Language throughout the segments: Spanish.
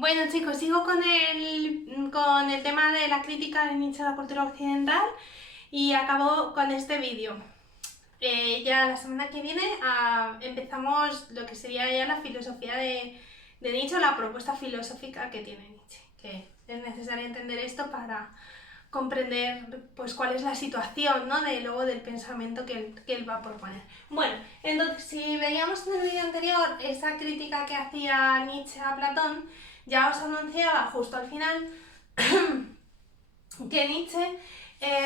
Bueno chicos, sigo con el tema de la crítica de Nietzsche a la cultura occidental y acabo con este vídeo. Ya la semana que viene empezamos lo que sería ya la filosofía de Nietzsche, o la propuesta filosófica que tiene Nietzsche, que es necesario entender esto para comprender pues cuál es la situación, ¿no? Luego del pensamiento que él va a proponer. Bueno, entonces si veíamos en el vídeo anterior esa crítica que hacía Nietzsche a Platón, ya os anunciaba justo al final que Nietzsche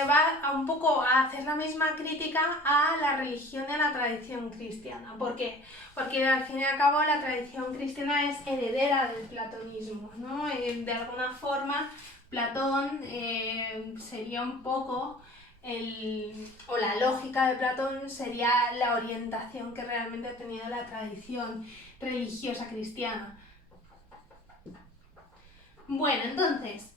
va un poco a hacer la misma crítica a la religión y a la tradición cristiana. ¿Por qué? Porque al fin y al cabo la tradición cristiana es heredera del platonismo, ¿no? De alguna forma Platón sería un poco o la lógica de Platón sería la orientación que realmente ha tenido la tradición religiosa cristiana. Bueno, entonces,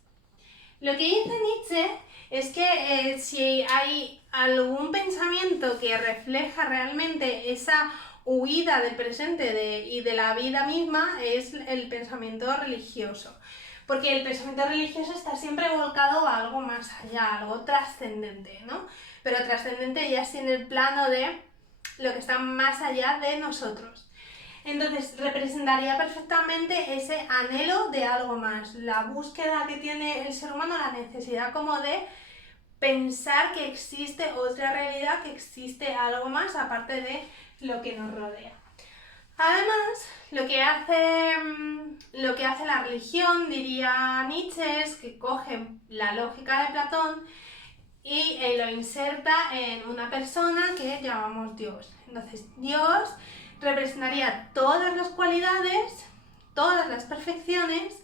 lo que dice Nietzsche es que si hay algún pensamiento que refleja realmente esa huida del presente y de la vida misma, es el pensamiento religioso. Porque el pensamiento religioso está siempre volcado a algo más allá, algo trascendente, ¿no? Pero trascendente ya es en el plano de lo que está más allá de nosotros. Entonces representaría perfectamente ese anhelo de algo más, la búsqueda que tiene el ser humano, la necesidad como de pensar que existe otra realidad, que existe algo más aparte de lo que nos rodea. Además, lo que hace la religión, diría Nietzsche, es que coge la lógica de Platón y lo inserta en una persona que llamamos Dios. Entonces, Dios representaría todas las cualidades, todas las perfecciones,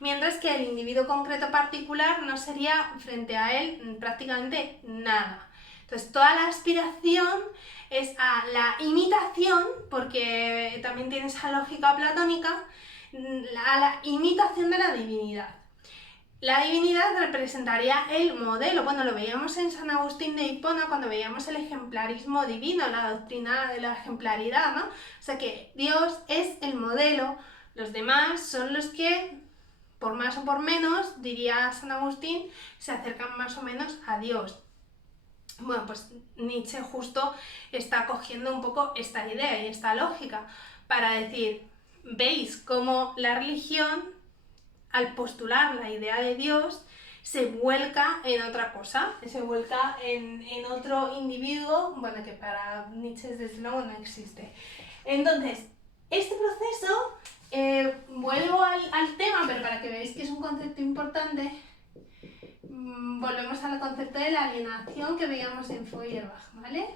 mientras que el individuo concreto particular no sería frente a él prácticamente nada. Entonces, toda la aspiración es a la imitación, porque también tiene esa lógica platónica, a la imitación de la divinidad. La divinidad representaría el modelo. Bueno, lo veíamos en San Agustín de Hipona cuando veíamos el ejemplarismo divino, la doctrina de la ejemplaridad, ¿no? O sea que Dios es el modelo, los demás son los que, por más o por menos, diría San Agustín, se acercan más o menos a Dios. Bueno, pues Nietzsche justo está cogiendo un poco esta idea y esta lógica para decir, ¿veis cómo la religión, al postular la idea de Dios, se vuelca en otra cosa, se vuelca en otro individuo, bueno, que para Nietzsche desde luego no existe? Entonces, este proceso, vuelvo al tema, pero para que veáis que es un concepto importante, volvemos al concepto de la alienación que veíamos en Feuerbach, ¿vale?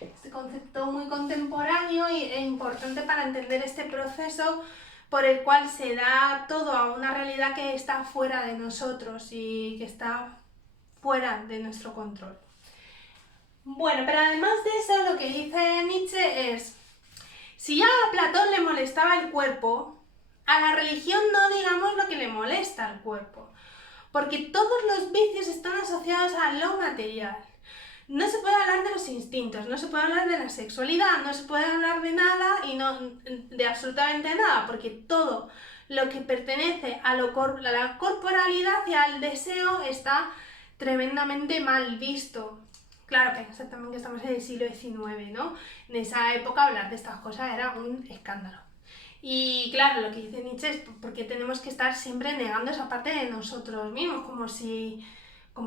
Este concepto muy contemporáneo e importante para entender este proceso por el cual se da todo a una realidad que está fuera de nosotros y que está fuera de nuestro control. Bueno, pero además de eso, lo que dice Nietzsche es, si ya a Platón le molestaba el cuerpo, a la religión no digamos lo que le molesta al cuerpo, porque todos los vicios están asociados a lo material. No se puede hablar de los instintos, no se puede hablar de la sexualidad, no se puede hablar de nada y no de absolutamente nada, porque todo lo que pertenece a la corporalidad y al deseo está tremendamente mal visto. Claro, pensad también que estamos en el siglo XIX, ¿no? En esa época hablar de estas cosas era un escándalo. Y claro, lo que dice Nietzsche es porque tenemos que estar siempre negando esa parte de nosotros mismos, como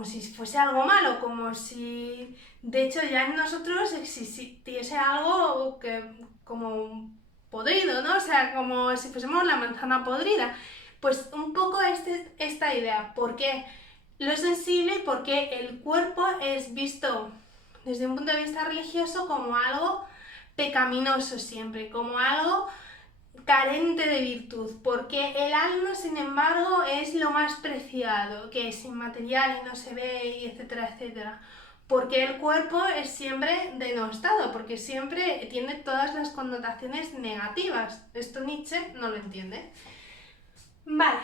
si fuese algo malo, como si de hecho ya en nosotros existiese algo como podrido, ¿no? O sea, como si fuésemos la manzana podrida. Pues un poco esta idea, porque lo sensible y porque el cuerpo es visto desde un punto de vista religioso como algo pecaminoso siempre, como algo carente de virtud, porque el alma, sin embargo, es lo más preciado, que es inmaterial y no se ve, y etcétera, etcétera. Porque el cuerpo es siempre denostado, porque siempre tiene todas las connotaciones negativas. Esto Nietzsche no lo entiende. Vale.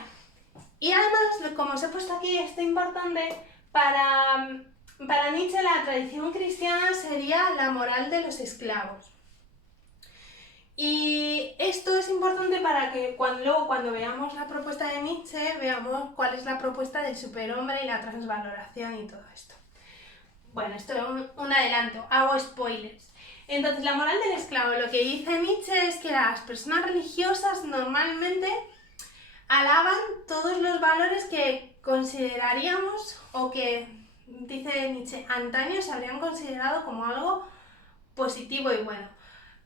Y además, como os he puesto aquí, esto importante, para Nietzsche la tradición cristiana sería la moral de los esclavos. Y esto es importante para que cuando veamos la propuesta de Nietzsche, veamos cuál es la propuesta del superhombre y la transvaloración y todo esto. Bueno, esto es un adelanto, hago spoilers. Entonces, la moral del esclavo, lo que dice Nietzsche es que las personas religiosas normalmente alaban todos los valores que consideraríamos o que, dice Nietzsche, antaño se habrían considerado como algo positivo y bueno.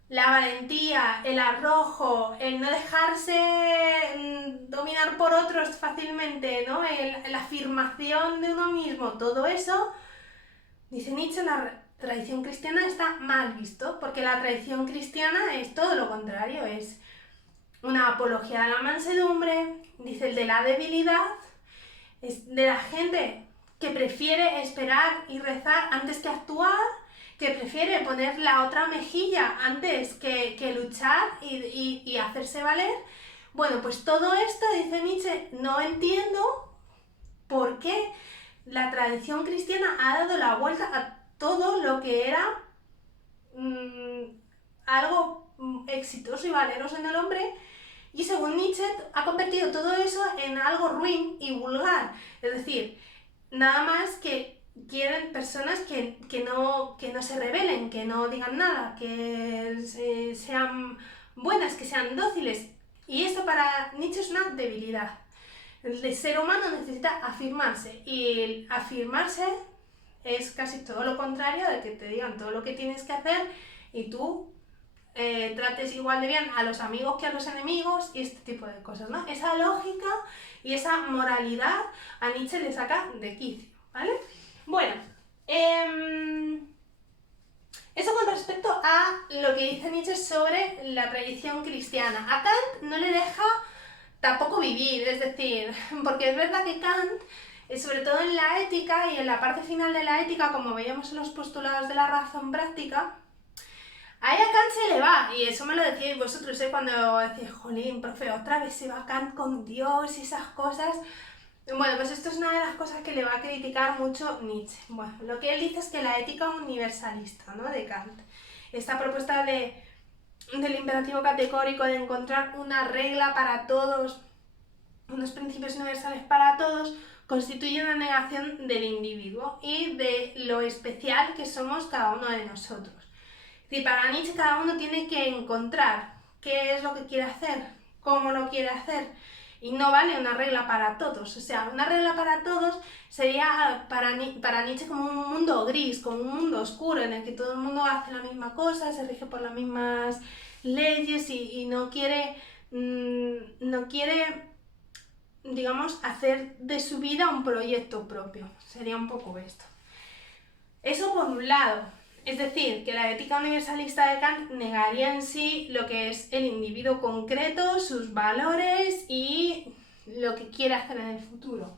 La valentía, el arrojo, el no dejarse dominar por otros fácilmente, ¿no? La afirmación de uno mismo, todo eso, dice Nietzsche, la tradición cristiana está mal visto, porque la tradición cristiana es todo lo contrario, es una apología de la mansedumbre, dice el de la debilidad, es de la gente que prefiere esperar y rezar antes que actuar, que prefiere poner la otra mejilla antes que luchar y hacerse valer. Bueno, pues todo esto, dice Nietzsche, no entiendo por qué la tradición cristiana ha dado la vuelta a todo lo que era algo exitoso y valeroso en el hombre, y según Nietzsche ha convertido todo eso en algo ruin y vulgar. Es decir, nada más que quieren personas que no se rebelen, que no digan nada, que sean buenas, que sean dóciles. Y eso para Nietzsche es una debilidad. El ser humano necesita afirmarse, y el afirmarse es casi todo lo contrario de que te digan todo lo que tienes que hacer y tú trates igual de bien a los amigos que a los enemigos y este tipo de cosas, ¿no? Esa lógica y esa moralidad a Nietzsche le saca de quicio, ¿vale? Bueno, eso con respecto a lo que dice Nietzsche sobre la tradición cristiana. A Kant no le deja tampoco vivir, es decir, porque es verdad que Kant, sobre todo en la ética y en la parte final de la ética, como veíamos en los postulados de la razón práctica, a ella Kant se le va, y eso me lo decíais vosotros, cuando decís, jolín, profe, otra vez se va Kant con Dios y esas cosas. Bueno, pues esto es una de las cosas que le va a criticar mucho Nietzsche. Bueno, lo que él dice es que la ética universalista, ¿no?, de Kant, esta propuesta del imperativo categórico, de encontrar una regla para todos, unos principios universales para todos, constituye una negación del individuo y de lo especial que somos cada uno de nosotros. Es decir, para Nietzsche cada uno tiene que encontrar qué es lo que quiere hacer, cómo lo quiere hacer, y no vale una regla para todos. O sea, una regla para todos sería para Nietzsche como un mundo gris, como un mundo oscuro en el que todo el mundo hace la misma cosa, se rige por las mismas leyes y no quiere, digamos, hacer de su vida un proyecto propio. Sería un poco esto. Eso por un lado. Es decir, que la ética universalista de Kant negaría en sí lo que es el individuo concreto, sus valores y lo que quiere hacer en el futuro.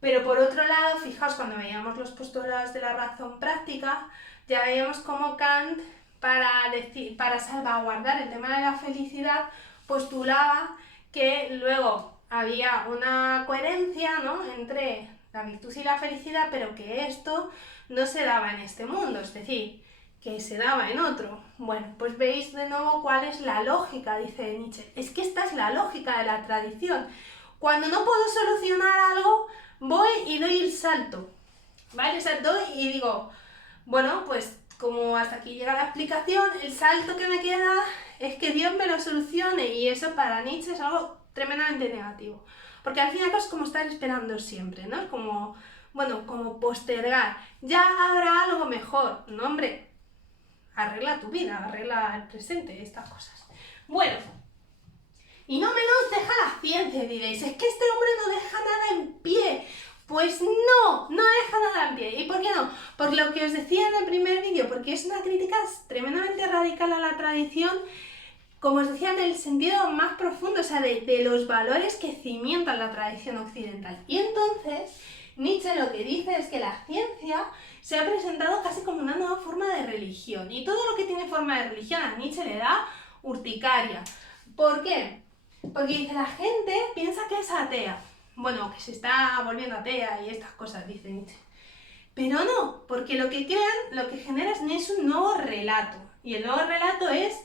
Pero por otro lado, fijaos, cuando veíamos los postulados de la razón práctica, ya veíamos cómo Kant, para salvaguardar el tema de la felicidad, postulaba que luego había una coherencia, ¿no?, entre la virtud y la felicidad, pero que esto no se daba en este mundo, es decir, que se daba en otro. Bueno, pues veis de nuevo cuál es la lógica, dice Nietzsche. Es que esta es la lógica de la tradición. Cuando no puedo solucionar algo, voy y doy el salto, ¿vale? O sea, doy y digo, bueno, pues como hasta aquí llega la explicación, el salto que me queda es que Dios me lo solucione, y eso para Nietzsche es algo tremendamente negativo. Porque al fin y al cabo es como estar esperando siempre, ¿no? Es como, bueno, como postergar. Ya habrá algo mejor. No, hombre, arregla tu vida, arregla el presente, estas cosas. Bueno, y no menos deja la ciencia, diréis, es que este hombre no deja nada en pie. Pues no deja nada en pie. ¿Y por qué no? Por lo que os decía en el primer vídeo, porque es una crítica tremendamente radical a la tradición, como os decía, en el sentido más profundo, o sea, de los valores que cimientan la tradición occidental. Y entonces, Nietzsche lo que dice es que la ciencia se ha presentado casi como una nueva forma de religión. Y todo lo que tiene forma de religión a Nietzsche le da urticaria. ¿Por qué? Porque dice, la gente piensa que es atea. Bueno, que se está volviendo atea y estas cosas, dice Nietzsche. Pero no, porque lo que crean, lo que genera es un nuevo relato. Y el nuevo relato es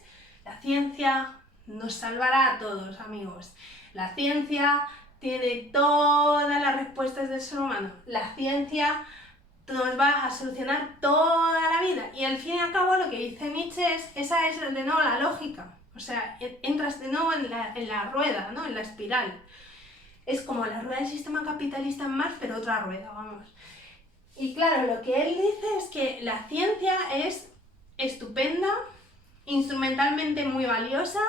La ciencia nos salvará a todos, amigos. La ciencia tiene todas las respuestas del ser humano. La ciencia nos va a solucionar toda la vida. Y al fin y al cabo lo que dice Nietzsche es, esa es de nuevo la lógica. O sea, entras de nuevo en la rueda, ¿no? En la espiral. Es como la rueda del sistema capitalista en Marx, pero otra rueda, vamos. Y claro, lo que él dice es que la ciencia es estupenda, instrumentalmente muy valiosa,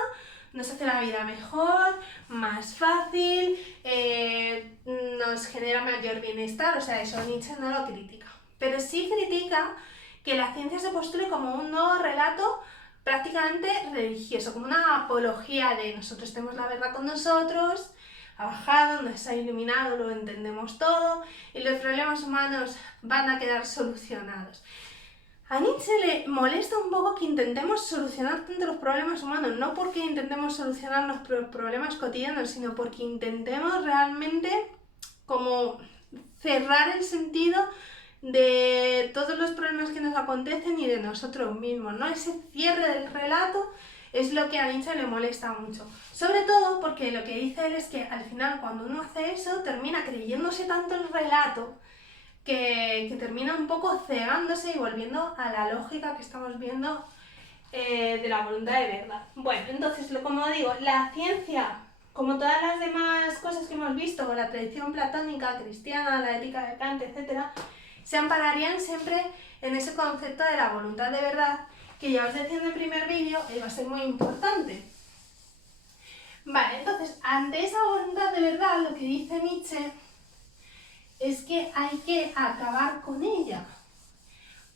nos hace la vida mejor, más fácil, nos genera mayor bienestar, o sea, eso Nietzsche no lo critica. Pero sí critica que la ciencia se postule como un nuevo relato prácticamente religioso, como una apología de nosotros tenemos la verdad con nosotros, ha bajado, nos ha iluminado, lo entendemos todo y los problemas humanos van a quedar solucionados. A Nietzsche le molesta un poco que intentemos solucionar tanto los problemas humanos, no porque intentemos solucionar los problemas cotidianos, sino porque intentemos realmente como cerrar el sentido de todos los problemas que nos acontecen y de nosotros mismos, ¿no? Ese cierre del relato es lo que a Nietzsche le molesta mucho. Sobre todo porque lo que dice él es que al final cuando uno hace eso termina creyéndose tanto el relato que termina un poco cegándose y volviendo a la lógica que estamos viendo de la voluntad de verdad. Bueno, entonces, como digo, la ciencia, como todas las demás cosas que hemos visto, la tradición platónica, cristiana, la ética de Kant, etc., se ampararían siempre en ese concepto de la voluntad de verdad, que ya os decía en el primer vídeo, va a ser muy importante. Vale, entonces, ante esa voluntad de verdad, lo que dice Nietzsche es que hay que acabar con ella.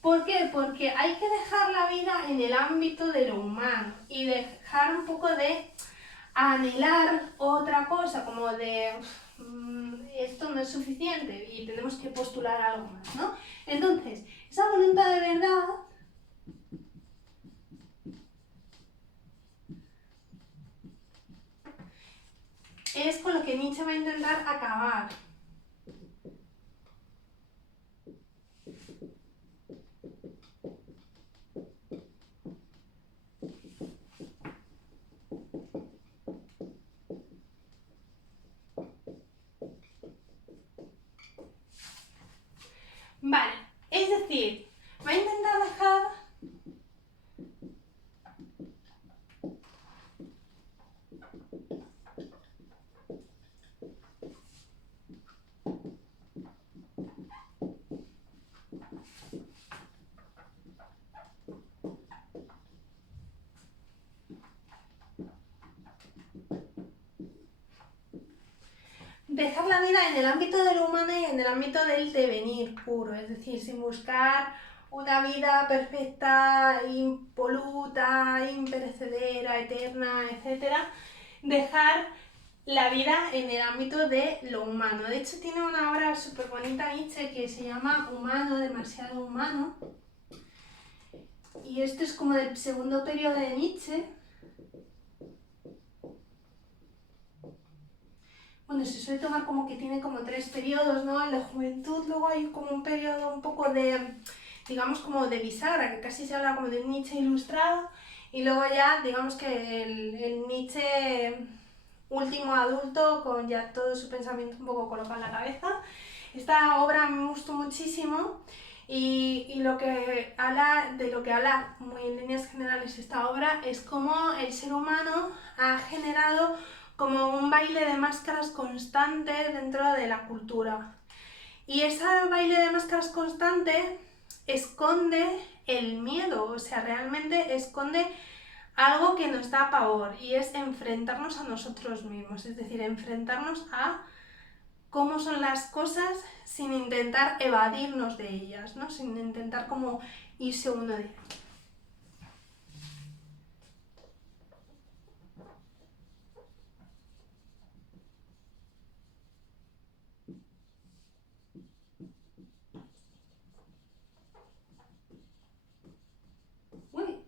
¿Por qué? Porque hay que dejar la vida en el ámbito de lo humano y dejar un poco de anhelar otra cosa, como de esto no es suficiente y tenemos que postular algo más, ¿no? Entonces, esa voluntad de verdad es con lo que Nietzsche va a intentar acabar. Vale, es decir, va a intentar dejar dejar la vida en el ámbito de lo humano y en el ámbito del devenir puro, es decir, sin buscar una vida perfecta, impoluta, imperecedera, eterna, etc. Dejar la vida en el ámbito de lo humano. De hecho, tiene una obra súper bonita Nietzsche que se llama Humano, demasiado humano. Y esto es como del segundo periodo de Nietzsche. Bueno, se suele tomar como que tiene como 3 periodos, ¿no? En la juventud luego hay como un periodo un poco de, digamos, como de bisagra, que casi se habla como de un Nietzsche ilustrado, y luego ya, digamos que el Nietzsche último adulto, con ya todo su pensamiento un poco colocado en la cabeza. Esta obra me gustó muchísimo y de lo que habla muy en líneas generales esta obra es cómo el ser humano ha generado como un baile de máscaras constante dentro de la cultura. Y ese baile de máscaras constante esconde el miedo, o sea, realmente esconde algo que nos da pavor y es enfrentarnos a nosotros mismos, es decir, enfrentarnos a cómo son las cosas sin intentar evadirnos de ellas, ¿no? Sin intentar como irse uno de ellas. Uy.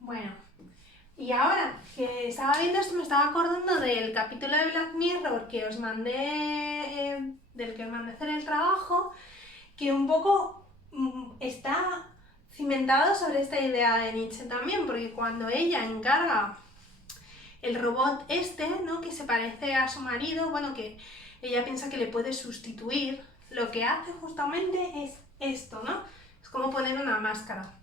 Bueno, y ahora que estaba viendo esto me estaba acordando del capítulo de Black Mirror que os mandé, del que os mandé hacer el trabajo, que un poco está cimentado sobre esta idea de Nietzsche también, porque cuando ella encarga el robot este, ¿no? Que se parece a su marido, bueno, que ella piensa que le puede sustituir, lo que hace justamente es esto, ¿no? Es como poner una máscara.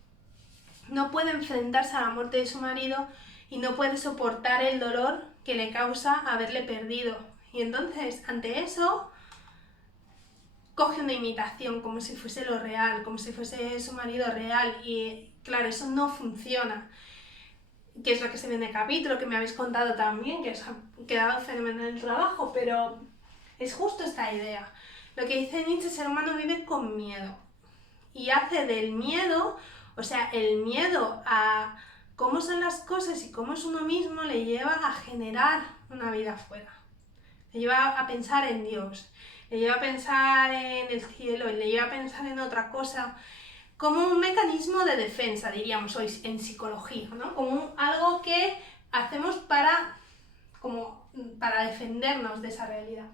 No puede enfrentarse a la muerte de su marido y no puede soportar el dolor que le causa haberle perdido. Y entonces, ante eso, coge una imitación como si fuese lo real, como si fuese su marido real. Y claro, eso no funciona. Que es lo que se ve en el capítulo, que me habéis contado también, que os ha quedado fenomenal el trabajo, pero es justo esta idea. Lo que dice Nietzsche, el ser humano vive con miedo. Y hace del miedo, o sea, el miedo a cómo son las cosas y cómo es uno mismo, le lleva a generar una vida fuera. Le lleva a pensar en Dios, le lleva a pensar en el cielo, le lleva a pensar en otra cosa, como un mecanismo de defensa, diríamos hoy en psicología, ¿no? Como algo que hacemos para defendernos de esa realidad.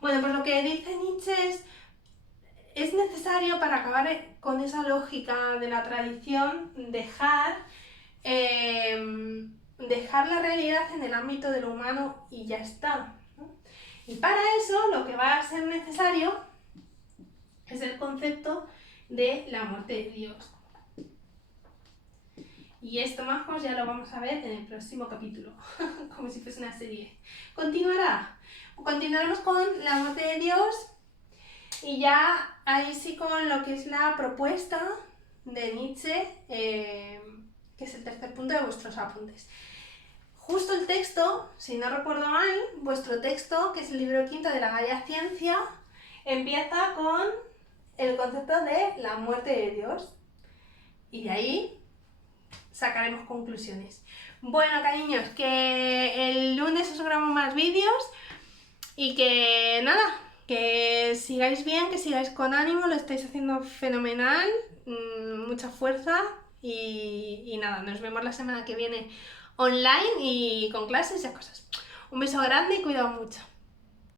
Bueno, pues lo que dice Nietzsche es necesario para acabar con esa lógica de la tradición, dejar la realidad en el ámbito de lo humano y ya está, ¿no? Y para eso lo que va a ser necesario es el concepto de la muerte de Dios. Y esto, majos, ya lo vamos a ver en el próximo capítulo, como si fuese una serie. Continuaremos con la muerte de Dios y ya ahí sí con lo que es la propuesta de Nietzsche, que es el tercer punto de vuestros apuntes. Justo el texto, si no recuerdo mal, vuestro texto, que es el libro quinto de la Gaia Ciencia, empieza con el concepto de la muerte de Dios. Y de ahí sacaremos conclusiones. Bueno, cariños, que el lunes os grabo más vídeos y que nada, que sigáis bien, que sigáis con ánimo, lo estáis haciendo fenomenal, mucha fuerza y nada, nos vemos la semana que viene online y con clases y cosas. Un beso grande y cuidado mucho.